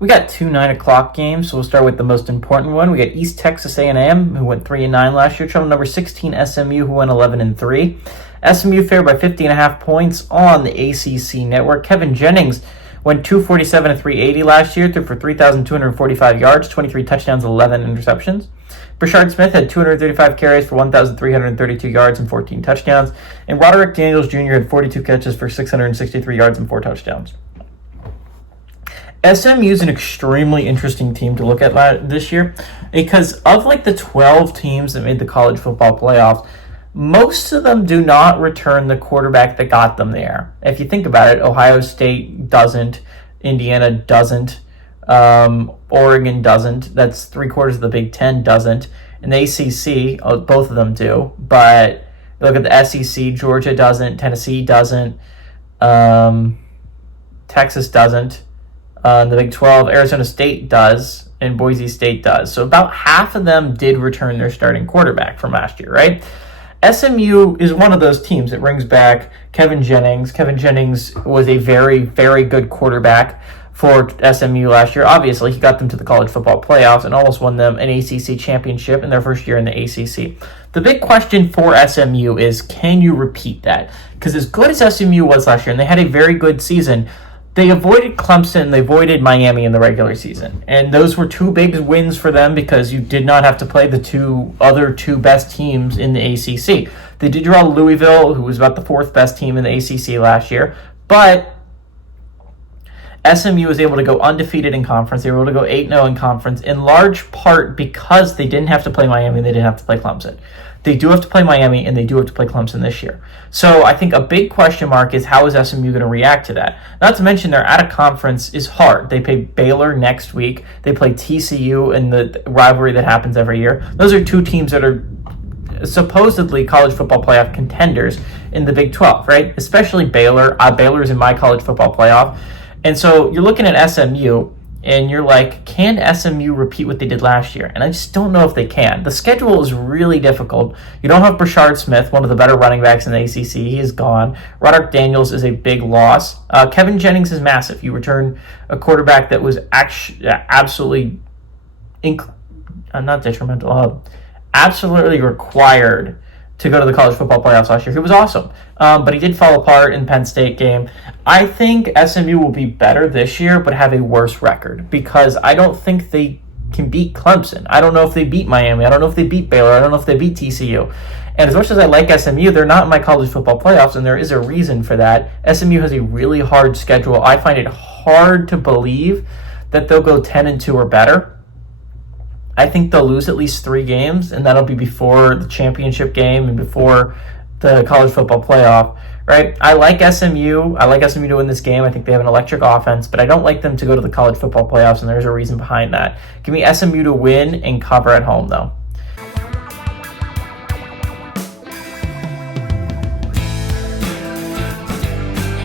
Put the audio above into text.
We got two 9 o'clock games, so we'll start with the most important one. We got East Texas A&M, who went 3-9 last year, traveling number 16 SMU, who went 11-3. SMU favored by 50.5 points on the ACC network. Kevin Jennings went 247 to 380 last year, threw for 3,245 yards, 23 touchdowns, 11 interceptions. Brashard Smith had 235 carries for 1,332 yards and 14 touchdowns. And Roderick Daniels Jr. had 42 catches for 663 yards and 4 touchdowns. SMU is an extremely interesting team to look at this year because of the 12 teams that made the college football playoffs, most of them do not return the quarterback that got them there. If you think about it, Ohio State doesn't, Indiana doesn't, Oregon doesn't, that's 3/4 of the Big Ten doesn't, and the ACC, both of them do, but look at the SEC, Georgia doesn't, Tennessee doesn't, Texas doesn't. The Big 12, Arizona State does, and Boise State does. So about half of them did return their starting quarterback from last year, right? SMU is one of those teams that brings back Kevin Jennings. Kevin Jennings was a very, very good quarterback for SMU last year. Obviously, he got them to the college football playoffs and almost won them an ACC championship in their first year in the ACC. The big question for SMU is, can you repeat that? Because as good as SMU was last year, and they had a very good season, they avoided Clemson, they avoided Miami in the regular season. And those were two big wins for them because you did not have to play the other two best teams in the ACC. They did draw Louisville, who was about the 4th best team in the ACC last year, but SMU was able to go undefeated in conference. They were able to go 8-0 in conference, in large part because they didn't have to play Miami, they didn't have to play Clemson. They do have to play Miami, and they do have to play Clemson this year. So I think a big question mark is, how is SMU going to react to that? Not to mention their out-of-conference is hard. They play Baylor next week. They play TCU in the rivalry that happens every year. Those are two teams that are supposedly college football playoff contenders in the Big 12, right? Especially Baylor. Baylor's in my college football playoff. And so you're looking at SMU, and you're like, can SMU repeat what they did last year? And I just don't know if they can. The schedule is really difficult. You don't have Brashard Smith, one of the better running backs in the ACC. He is gone. Roderick Daniels is a big loss. Kevin Jennings is massive. You return a quarterback that was absolutely not detrimental, absolutely required to go to the college football playoffs last year. He was awesome, but he did fall apart in the Penn State game. I think SMU will be better this year, but have a worse record because I don't think they can beat Clemson. I don't know if they beat Miami. I don't know if they beat Baylor. I don't know if they beat TCU. And as much as I like SMU, they're not in my college football playoffs, and there is a reason for that. SMU has a really hard schedule. I find it hard to believe that they'll go 10-2 or better. I think they'll lose at least 3 games, and that'll be before the championship game and before the college football playoff, right? I like SMU. I like SMU to win this game. I think they have an electric offense, but I don't like them to go to the college football playoffs, and there's a reason behind that. Give me SMU to win and cover at home, though.